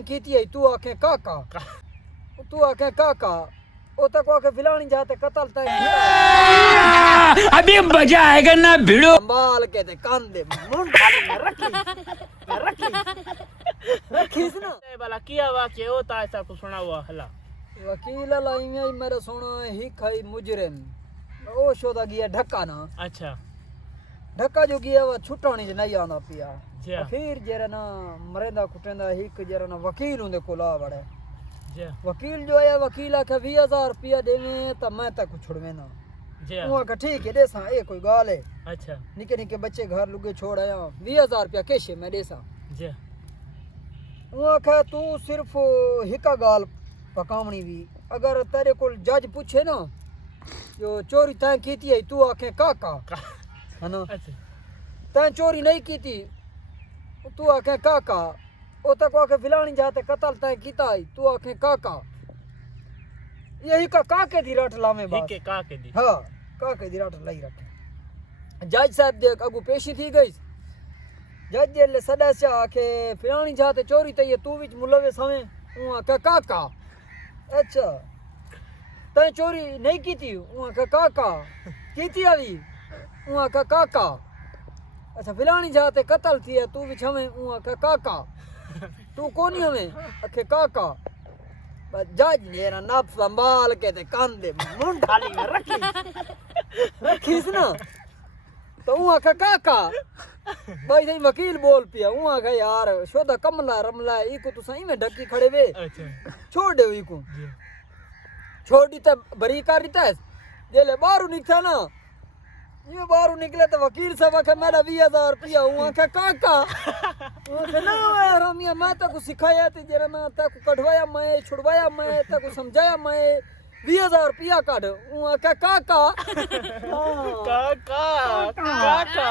कीती है तू आखे काका तू आखे काका ओ तक आके फिलानी जाते कतल तक अभी मजा आएगा ना भिड़ो संभाल के ते कांदे मुंड खाली में रखीस ना ए भला किया वाक्य होता है ऐसा कुछ सुना हुआ हला वकील लाई में मेरा सुना ही खाई मुजरिम ओ शोदा गया ढक्का ना अच्छा ढक्का जो गया वो छुटानी च नहीं आंदा पिया जी फिर जरा ना मरेंदा कुटेंदा हिक जरा ना वकील उंदे कोला बड़े जी वकील जो है वकील आखे 20,000 रुपया देवे तो मैं तक छुड़वे ना जी वो आखे ठीक है देसा ए कोई गाल है अच्छा निके निके बच्चे घर लुगे छोड़ आया 20,000 रुपया कैसे मैं देसा जी वो आखे तू सिर्फ हिका गाल पकावनी भी अगर तेरे को जज पूछे ना जो चोरी तैं कीती है तू आखे काका है ना अच्छा तैं चोरी नहीं की थी तू आखे काका ओ तक आके फिलानी जाते कतल तैं कीता है तू आखे काका यही का काके दी रट लावे बात के का के दी हाँ काके दी रट लाई रखे जज साहब देख अगू पेशी थी गई जज जे ले सदस्य आखे फिलानी जाते चोरी तई तू विच मुलवे सवे ऊ आखे काका अच्छा तैं चोरी नहीं की थी ऊ आखे काका कीती आवी ऊ आखे काका अच्छा फिलानी जाते कतल थी है तू विच हमें ऊ आखे काका तू कोनी हमें आखे काका बस जज ने ना नाप संभाल के ते कांदे मुंड खाली में रखीस ना तो ऊ आखे काका भाई सही वकील बोल पिया ऊ आखे यार शोदा कमला रमला इको तू सही में ढकी खड़े वे अच्छा छोड़ दे इको छोड़ दी तो बरी कर दी जेले बाहर निकला ना ये बाहर निकले तो वकील साहब आखे मेरा 20,000 रुपया ऊ आखे काका ऊ आखे ना यार मियां मैं तो कुछ सिखाया ते जरा ना तक कढवाया मैं छुड़वाया मैं तक समझाया मैं 20,000 रुपया काट ऊ आखे काका काका काका